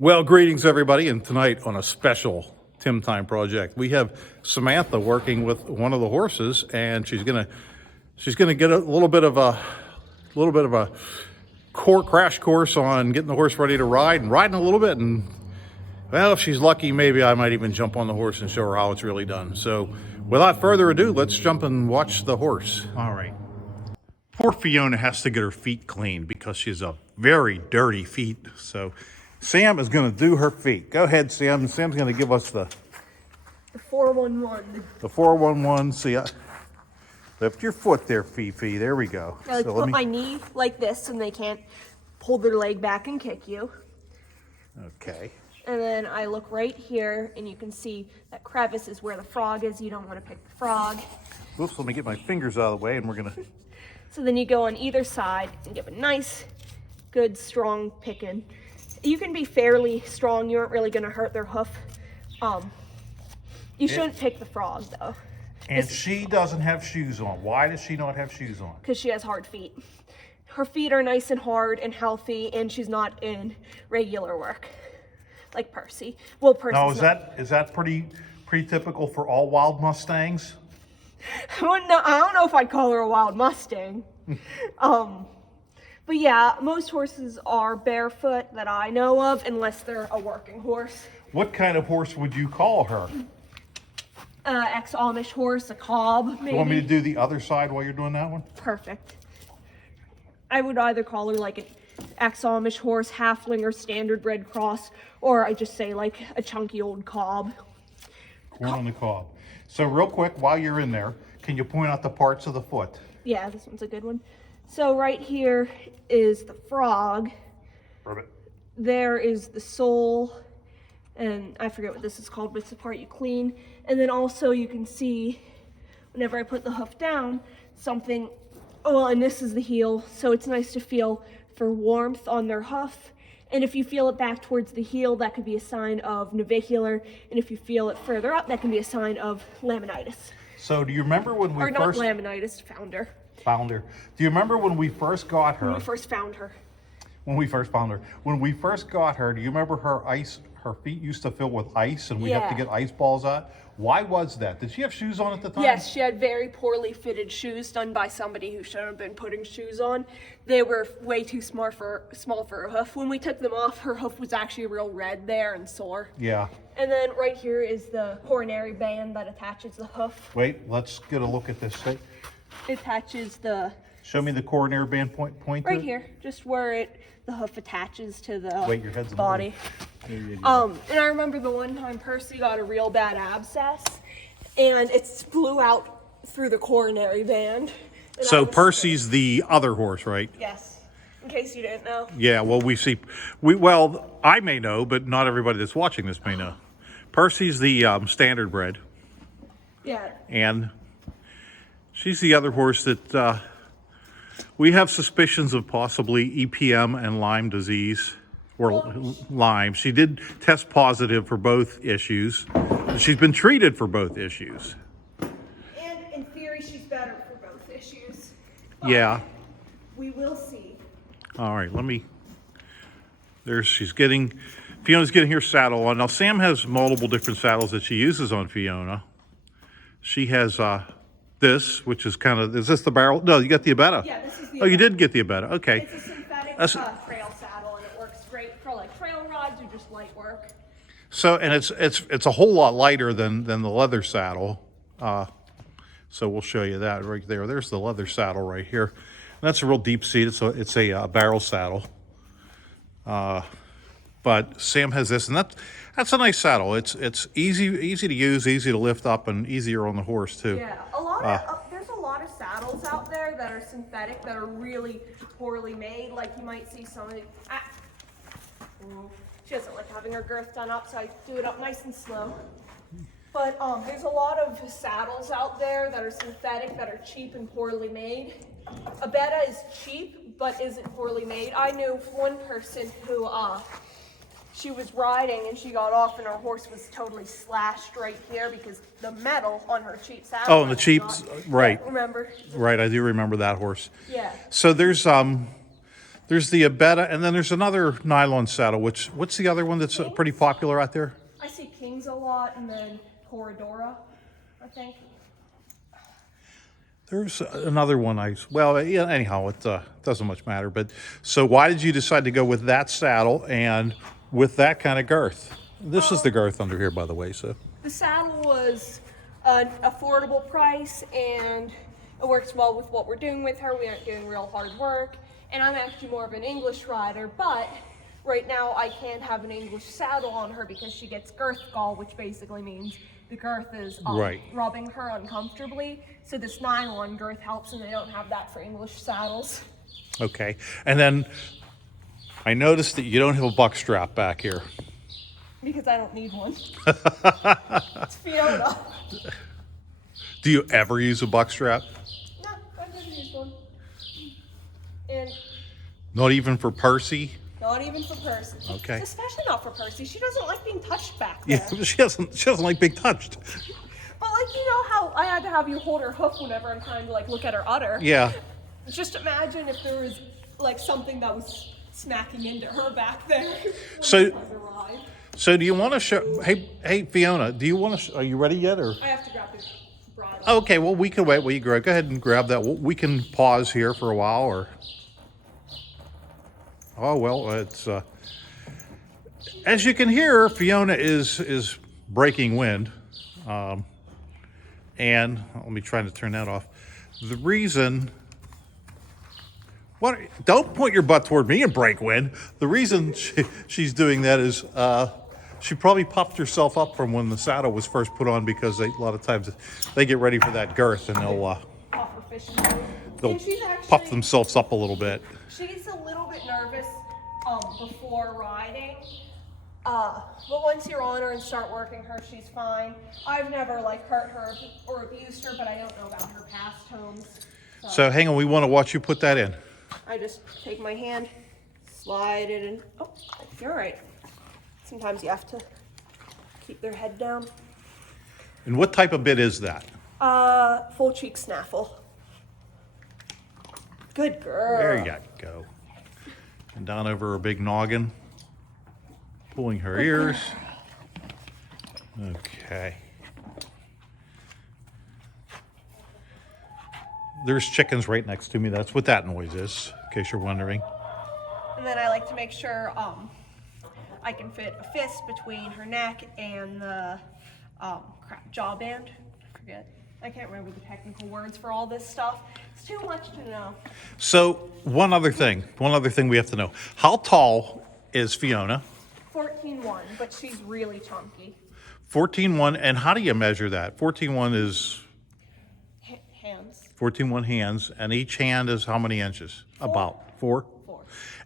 Well, greetings everybody, and tonight on a special Tim Time project, we have Samantha working with one of the horses, and she's gonna get a little bit of a crash course on getting the horse ready to ride and riding a little bit. And well, if she's lucky, maybe I might even jump on the horse and show her how it's really done. So, without further ado, let's jump and watch the horse. All right. Poor Fiona has to get her feet cleaned because she's a very dirty feet. So Sam is going to do her feet. Go ahead, Sam. Sam's going to give us the 411. The 411. See, lift your foot there, Fifi. There we go. I put my knee like this, and they can't pull their leg back and kick you. Okay. And then I look right here, and you can see that crevice is where the frog is. You don't want to pick the frog. Whoops, let me get my fingers out of the way, and we're going to... So then you go on either side and give a nice, good, strong picking. You can be fairly strong. You aren't really going to hurt their hoof. You shouldn't pick the frog, though. And she doesn't have shoes on. Why does she not have shoes on? Because she has hard feet. Her feet are nice and hard and healthy, and she's not in regular work like Percy. Well, Percy's Now, is that pretty typical for all wild Mustangs? I don't know if I'd call her a wild Mustang. But yeah, most horses are barefoot that I know of, unless they're a working horse. What kind of horse would you call her? Ex-Amish horse, a cob, maybe. You want me to do the other side while you're doing that one? Perfect. I would either call her like an ex-Amish horse, Halflinger, Standardbred cross, or I just say like a chunky old cob. Corn on the cob. So real quick, while you're in there, can you point out the parts of the foot? Yeah, this one's a good one. So right here is the frog. Perfect. There is the sole, and I forget what this is called, but it's the part you clean. And then also you can see, whenever I put the hoof down, something, and this is the heel, so it's nice to feel for warmth on their hoof. And if you feel it back towards the heel, that could be a sign of navicular. And if you feel it further up, that can be a sign of laminitis. So do you remember when we Or not laminitis, founder. Founder. Do you remember when we first got her? When we first found her. When we first found her. When we first got her, do you remember her feet used to fill with ice and we have to get ice balls out? Why was that? Did she have shoes on at the time? Yes, she had very poorly fitted shoes done by somebody who shouldn't have been putting shoes on. They were way too small for her hoof. When we took them off, her hoof was actually real red there and sore. Yeah. And then right here is the coronary band that attaches the hoof. Wait, let's get a look at this. It attaches the... Show me the coronary band point right here, just where the hoof attaches to the your head's body. And I remember the one time Percy got a real bad abscess, and it flew out through the coronary band. So Percy's the other horse, right? Yes, in case you didn't know. Yeah, well, I may know, but not everybody that's watching this may know. Percy's the Standardbred. Yeah. And she's the other horse that we have suspicions of possibly EPM and Lyme disease, or Lyme. She did test positive for both issues. She's been treated for both issues. And in theory, she's better for both issues. But yeah. We will see. All right, Fiona's getting her saddle on. Now, Sam has multiple different saddles that she uses on Fiona. She has this, which is is this the barrel? No, you got the Abetta. Yeah, this is the Oh, you did get the Abetta. Okay. It's a synthetic trail saddle, and it works great for like trail rides or just light work. So, and it's a whole lot lighter than the leather saddle. So we'll show you that right there. There's the leather saddle right here. And that's a real deep seat. It's a barrel saddle. But Sam has this, and that's a nice saddle. It's easy to use, easy to lift up, and easier on the horse too. Yeah, there's a lot of saddles out there that are synthetic that are really poorly made. Like you might see somebody. She doesn't like having her girth done up, so I do it up nice and slow. But there's a lot of saddles out there that are synthetic that are cheap and poorly made. Abetta is cheap, but isn't poorly made. I knew one person who she was riding and she got off and her horse was totally slashed right here because the metal on her cheap saddle. Oh, and the cheap, right. Yeah, remember? Right, I do remember that horse. Yeah. So there's There's the Abetta, and then there's another nylon saddle. What's the other one that's pretty popular out there? I see Kings a lot, and then Toradora, I think. There's another one well, yeah, anyhow, it doesn't much matter. But so why did you decide to go with that saddle and with that kind of girth? This is the girth under here, by the way, so. The saddle was an affordable price, and it works well with what we're doing with her. We aren't doing real hard work, and I'm actually more of an English rider, but right now I can't have an English saddle on her because she gets girth gall, which basically means the girth is rubbing her uncomfortably. So this nylon girth helps, and they don't have that for English saddles. Okay, and then I noticed that you don't have a buck strap back here. Because I don't need one. It's Fiona. Do you ever use a buck strap? No, I've never used one. And not even for Percy? Not even for Percy. Okay. Especially not for Percy. She doesn't like being touched back there. Yeah, she doesn't like being touched. But like, you know how I had to have you hold her hoof whenever I'm trying to like look at her udder? Yeah. Just imagine if there was like something that was smacking into her back there. So do you want to show, hey Fiona, do you want to, are you ready yet or? I have to grab the bridle. Okay, well we can wait while you grab, go ahead and grab that. We can pause here for a while or. Oh, well, it's, as you can hear, Fiona is breaking wind. And let me try to turn that off. The reason, don't point your butt toward me and break wind. The reason she's doing that is she probably puffed herself up from when the saddle was first put on because a lot of times they get ready for that girth and they'll puff themselves up a little bit. She's a little bit nervous before riding, but once you're on her and start working her, she's fine. I've never like hurt her or abused her, but I don't know about her past homes. So hang on, we want to watch you put that in. I just take my hand, slide it in. Oh, you're right. Sometimes you have to keep their head down. And what type of bit is that? Full cheek snaffle. Good girl. There you go. And down over her big noggin, pulling her ears. Okay. There's chickens right next to me. That's what that noise is, in case you're wondering. And then I like to make sure I can fit a fist between her neck and the jaw band. I can't remember the technical words for all this stuff. It's too much to know. So one other thing we have to know. How tall is Fiona? 14'1", but she's really chunky. 14'1", and how do you measure that? 14'1" is? Hands. 14'1" hands, and each hand is how many inches? 4. About 4? 4.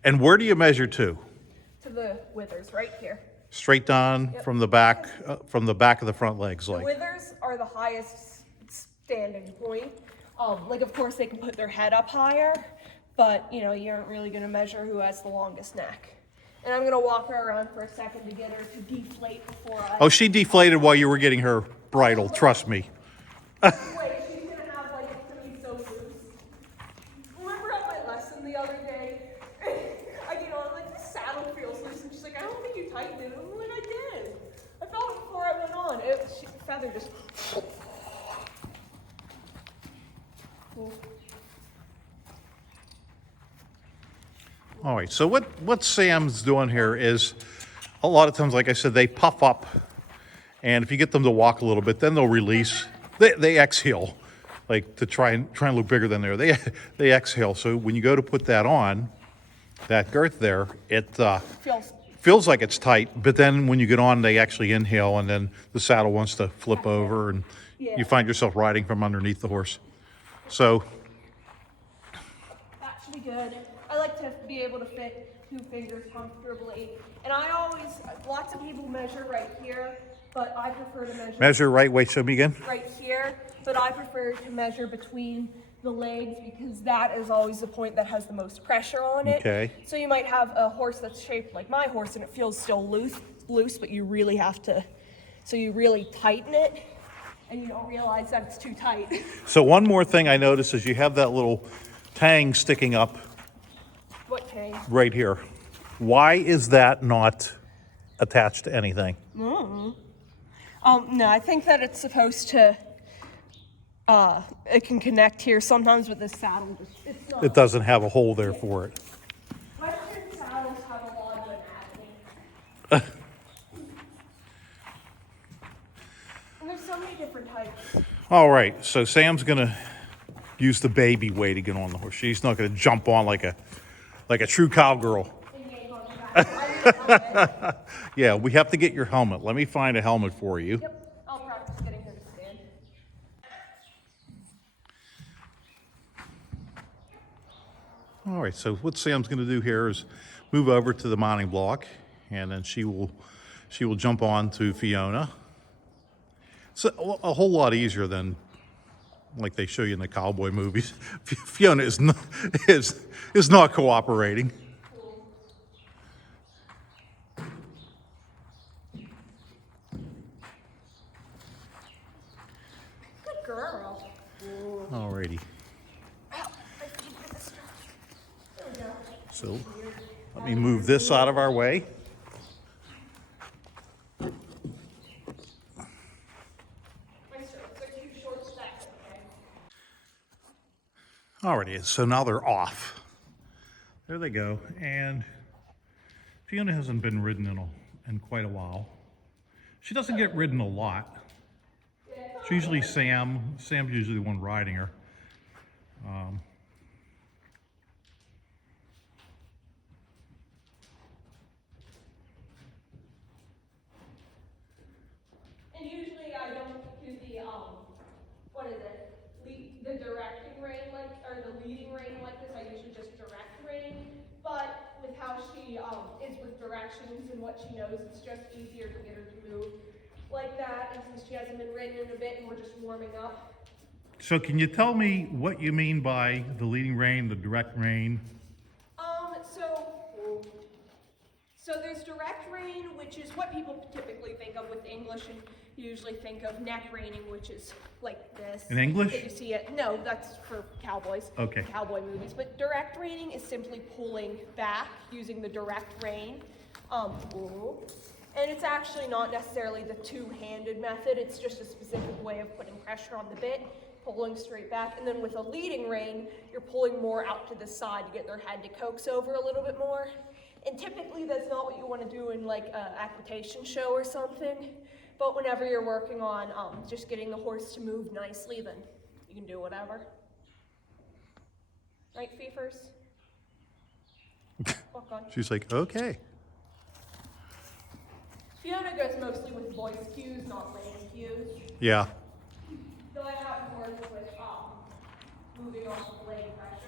And where do you measure to? To the withers, right here. Straight down from the back of the front legs, like. The withers are the highest standing point. Like of course they can put their head up higher, but you know, you aren't really gonna measure who has the longest neck. And I'm gonna walk her around for a second to get her to deflate before I... Oh, she deflated while you were getting her bridle, trust me. Wait, she's gonna have like, it's gonna be so loose. Remember at my lesson the other day, I get on like, the saddle feels loose, and she's like, I don't think you tightened it. I'm like, I did. I felt it before I went on. The feather just... All right, so what Sam's doing here is, a lot of times, like I said, they puff up, and if you get them to walk a little bit, then they'll release. They exhale, like to try and look bigger than they are. They exhale. So when you go to put that on, that girth there, it feels like it's tight, but then when you get on, they actually inhale, and then the saddle wants to flip over, and you find yourself riding from underneath the horse. So that should be good. I like to be able to fit 2 fingers comfortably. And I always, lots of people measure right here, but I prefer to measure right, wait, show me again. Right here, but I prefer to measure between the legs because that is always the point that has the most pressure on it. Okay. So you might have a horse that's shaped like my horse and it feels still loose, but you really have to, so you really tighten it and you don't realize that it's too tight. So one more thing I noticed is you have that little tang sticking up. What Okay. right here. Why is that not attached to anything? No, I think that it's supposed to, it can connect here sometimes with the saddle. It's not. It doesn't have a hole there for it. Western saddles have a lot of anatomy. And there's so many different types. All right, so Sam's gonna use the baby way to get on the horse. She's not gonna jump on like a true cowgirl. And yank on the back. Yeah, we have to get your helmet. Let me find a helmet for you. Yep, I'll practice getting her to stand. All right, so what Sam's gonna do here is move over to the mounting block, and then she will jump on to Fiona. It's a whole lot easier than like they show you in the cowboy movies. Fiona is not cooperating. Good girl. Alrighty. Ow, my feet hit the straps. There we go. So let me move this out of our way. My straps are too short to back, okay? Alrighty, so now they're off. There they go. And Fiona hasn't been ridden in quite a while. She doesn't get ridden a lot. It's usually Sam. Sam's usually the one riding her. And usually I don't do the, what is it? The directing rein or the leading rein like this. I usually just direct rein. But with how she is with directions and what she knows, it's just easier to get her to move like that. And since she hasn't been ridden in a bit and we're just warming up. So can you tell me what you mean by the leading rein, the direct rein? So there's direct rein, which is what people typically think of with English, and you usually think of neck reining, which is like this. In English? That you see it. No, that's for cowboys. Okay. Cowboy movies. But direct reining is simply pulling back using the direct rein. And it's actually not necessarily the two-handed method. It's just a specific way of putting pressure on the bit, pulling straight back. And then with a leading rein, you're pulling more out to the side to get their head to coax over a little bit more. And typically that's not what you want to do in like an equitation show or something. But whenever you're working on just getting the horse to move nicely, then you can do whatever. Right, Fiefers? Walk on. She's like, okay. Fiona goes mostly with voice cues, not rein cues. Yeah. Though I have more with moving off of leg pressure.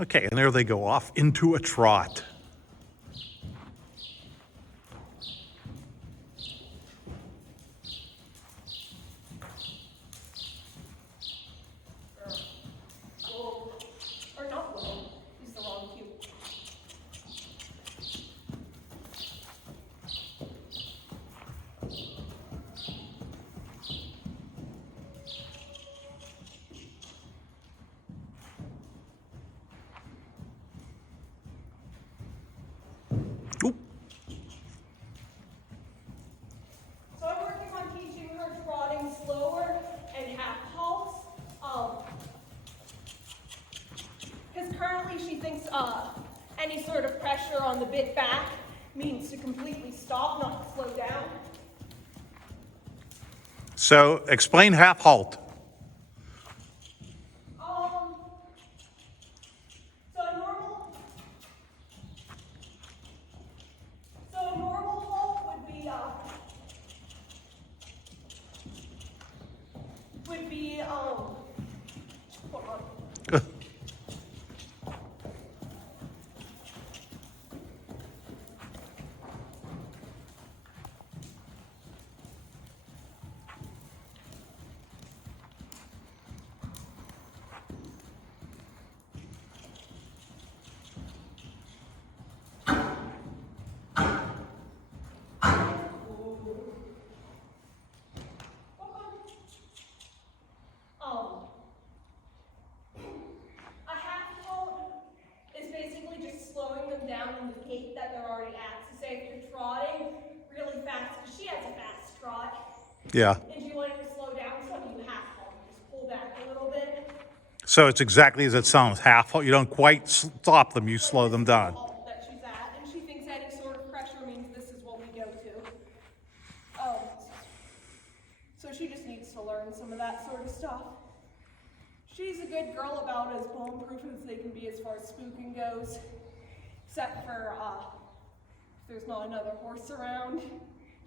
Okay, and there they go off into a trot. Or not whoa, use the wrong cue. Oop. So I'm working on teaching her trotting slower and half halts. Because currently she thinks any sort of pressure on the bit back means to completely stop, not to slow down. So explain half halt. So a normal halt would be hold on. Yeah. And you want it to slow down some, you have to just pull back a little bit. So it's exactly as it sounds. Half. You don't quite stop them. You slow them down. That she's at, and she thinks any sort of pressure means this is what we go to. So she just needs to learn some of that sort of stuff. She's a good girl, about as bomb-proof as they can be as far as spooking goes, except for if there's not another horse around.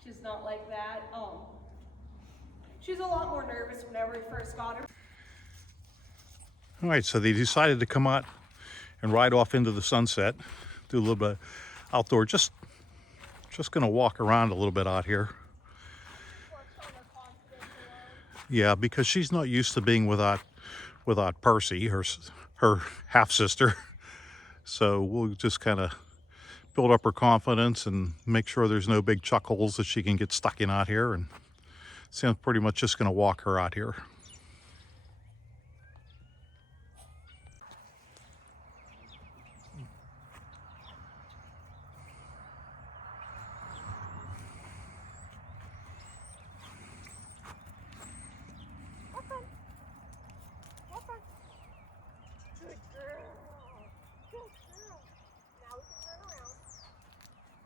She's not like that. She's a lot more nervous whenever we first got her. All right, so they decided to come out and ride off into the sunset, do a little bit outdoor. Just gonna walk around a little bit out here. Yeah, because she's not used to being without Percy, her half sister. So we'll just kind of build up her confidence and make sure there's no big chuck holes that she can get stuck in out here. And so I'm pretty much just gonna walk her out here. Good girl. Good girl. Now we can turn around.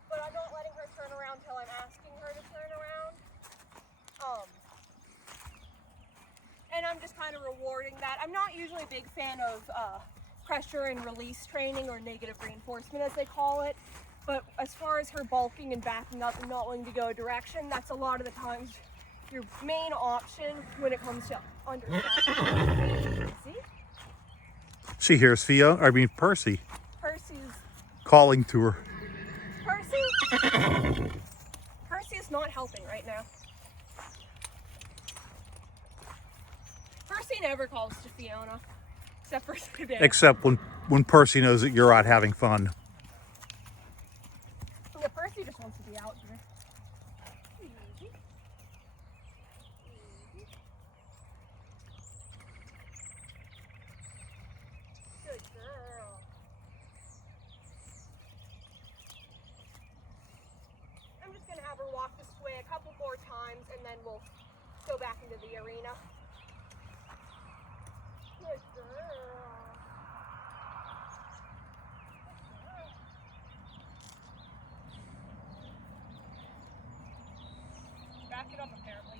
But I'm not letting her turn around till I'm asking her to turn around. And I'm just kind of rewarding that. I'm not usually a big fan of pressure and release training, or negative reinforcement as they call it. But as far as her bulking and backing up and not wanting to go a direction, that's a lot of the times your main option when it comes to understanding. See? She hears Percy Percy's calling to her. Percy is not helping right now. Percy never calls to Fiona, except for today. Except when Percy knows that you're out having fun. Yeah, Percy just wants to be out here. Easy. Easy. Good girl. I'm just gonna have her walk this way a couple more times, and then we'll go back into the arena. Good girl. Back it up, apparently.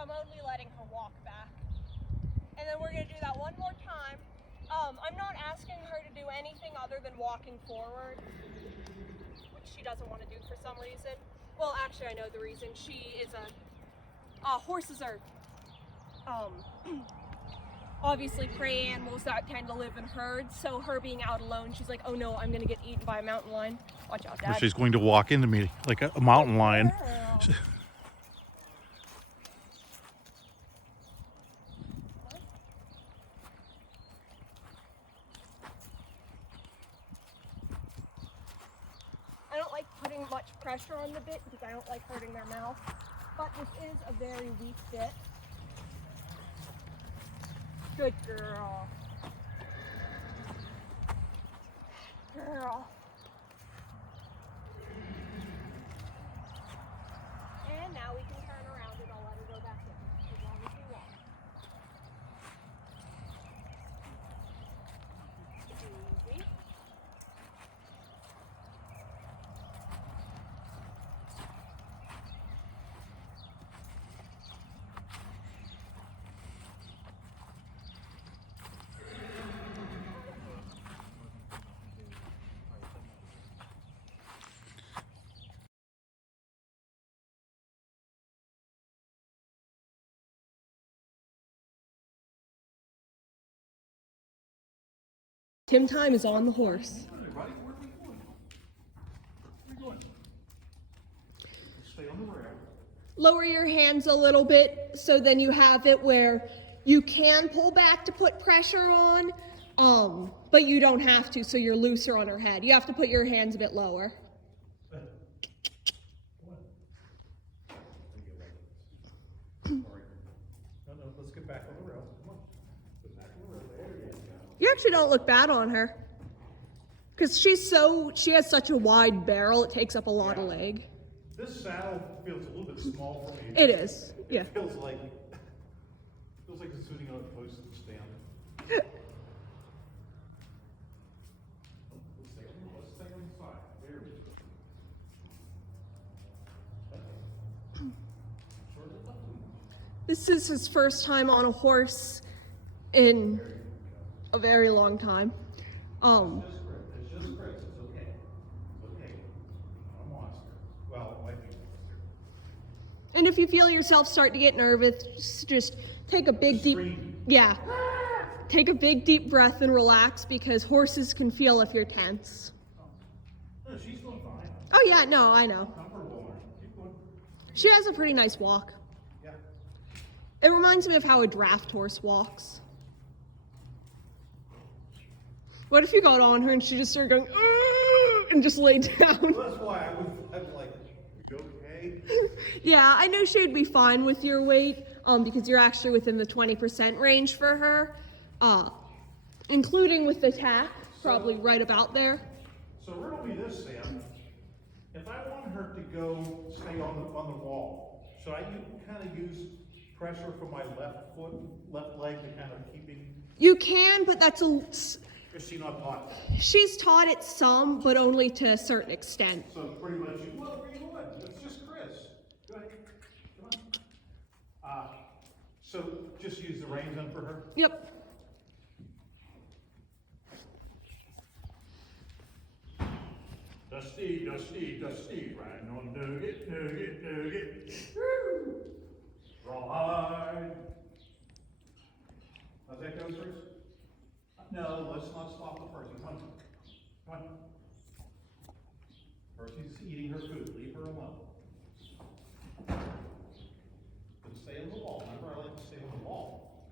I'm only letting her walk back. And then we're gonna do that one more time. I'm not asking her to do anything other than walking forward, which she doesn't want to do for some reason. Well, actually, I know the reason. She is horses are, obviously prey animals that tend to live in herds. So her being out alone, she's like, oh no, I'm gonna get eaten by a mountain lion. Watch out, Dad. She's going to walk into me like a mountain lion. I don't like putting much pressure on the bit because I don't like hurting their mouth, but this is a very weak bit. Good girl. Girl. And now we can turn around and I'll let her go back in as long as we walk. Easy. Tim Time is on the horse. Lower your hands a little bit so then you have it where you can pull back to put pressure on, But you don't have to, so you're looser on her head. You have to put your hands a bit lower. Let's get back on the rail. Come on. Get back on the rail. There you go. You actually don't look bad on her. Because she has such a wide barrel, it takes up a lot of leg. This saddle feels a little bit small for me. It is, yeah. It feels like it's sitting on a postage stamp. Let's stay on the side. There we go. This is his first time on a horse in a very long time. It's just Chris. It's okay. It's okay. I'm a monster. Well, it might be a monster. And if you feel yourself start to get nervous, just take a big deep, yeah, take a big deep breath and relax, because horses can feel if you're tense. No, she's doing fine. Oh yeah, no, I know. Comfortable on her. Keep going. She has a pretty nice walk. Yeah. It reminds me of how a draft horse walks. What if you got on her and she just started going, "Ugh," and just laid down? Well, that's why I'd like, you okay? Yeah, I know she'd be fine with your weight, because you're actually within the 20% range for her, including with the tack, probably right about there. So riddle me this, Sam. If I want her to go stay on the wall, should I kind of use pressure from my left leg to kind of keeping? You can, but that's Is she not taught? she's taught it some, but only to a certain extent. So pretty much, whatever you want. It's just Chris. Go ahead. Come on. So just use the reins in for her. Yep. Dusty, dusty, dusty, riding on nugget, nugget, nugget. Woo! Rawhide. How's that go, Chris? No, let's not stop the person. Come on. Come on. Percy's eating her food. Leave her alone. But stay on the wall. Remember, I like to stay on the wall.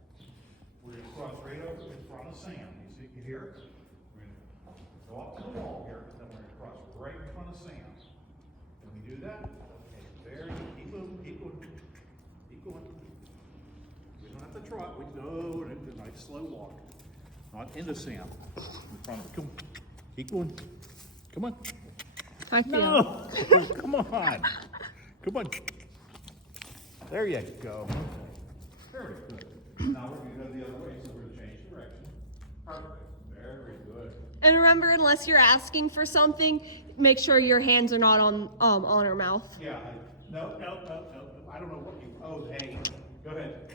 We're going to cross right over in front of Sam. You hear it? We're going to go up to the wall here. Then we're going to cross right in front of Sam. Can we do that? Okay, very good. Keep moving. Keep going. Keep going. We don't have to trot. We go. It's a nice slow walk. Not into Sam. In front of her. Come on. Keep going. Come on. I feel. No! Come on. Come on. There you go. Very good. Now we're going to go the other way, so we're going to change direction. Perfect. Very good. And remember, unless you're asking for something, make sure your hands are not on her mouth. Yeah. No. I don't know what you. Oh, hay. Go ahead.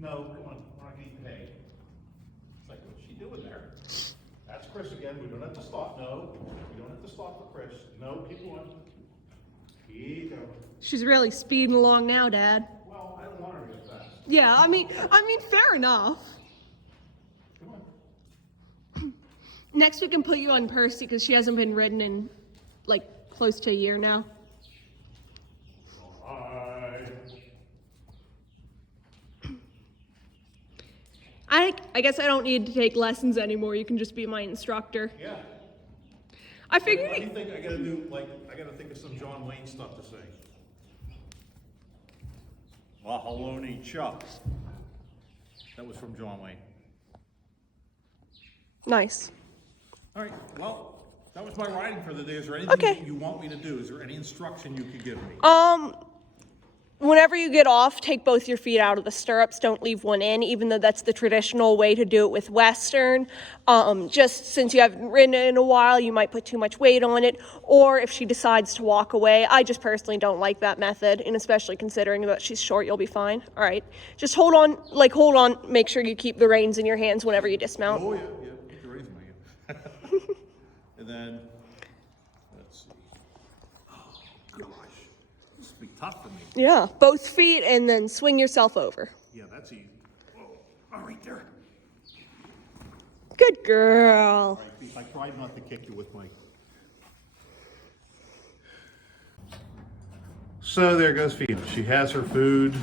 No, come on. We're not going to eat the hay. It's like, what's she doing there? That's Chris again. We don't have to stop. No. We don't have to stop for Chris. No, keep going. Keep going. She's really speeding along now, Dad. Well, I don't want her to get fast. Yeah, I mean, fair enough. Come on. Next, we can put you on Percy, because she hasn't been ridden in, like, close to a year now. I guess I don't need to take lessons anymore. You can just be my instructor. Yeah. I figured. What do you think I gotta do? Like, I gotta think of some John Wayne stuff to say. Mahaloni Chuck. That was from John Wayne. Nice. All right, well, that was my riding for the day. Is there anything Okay. you want me to do? Is there any instruction you could give me? Whenever you get off, take both your feet out of the stirrups. Don't leave one in, even though that's the traditional way to do it with Western. Just since you haven't ridden it in a while, you might put too much weight on it. Or if she decides to walk away, I just personally don't like that method, and especially considering that she's short, you'll be fine. All right, just hold on, make sure you keep the reins in your hands whenever you dismount. Oh, yeah, keep the reins in my hand. And then, let's see. Oh, gosh. This will be tough for me. Yeah, both feet, and then swing yourself over. Yeah, that's easy. Whoa. All right, there. Good girl. All right, I tried not to kick you with my... So there goes Fiona. She has her food.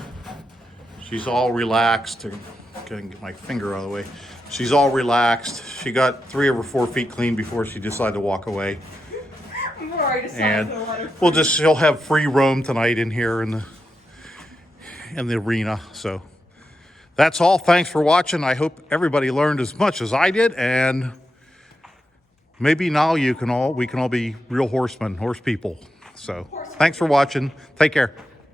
She's all relaxed. Couldn't get my finger out of the way. She's all relaxed. She got 3 of her 4 feet clean before she decided to walk away. And she'll have free roam tonight in here in the arena. So that's all. Thanks for watching. I hope everybody learned as much as I did, and maybe now we can all be real horsemen, horse people. So thanks for watching. Take care.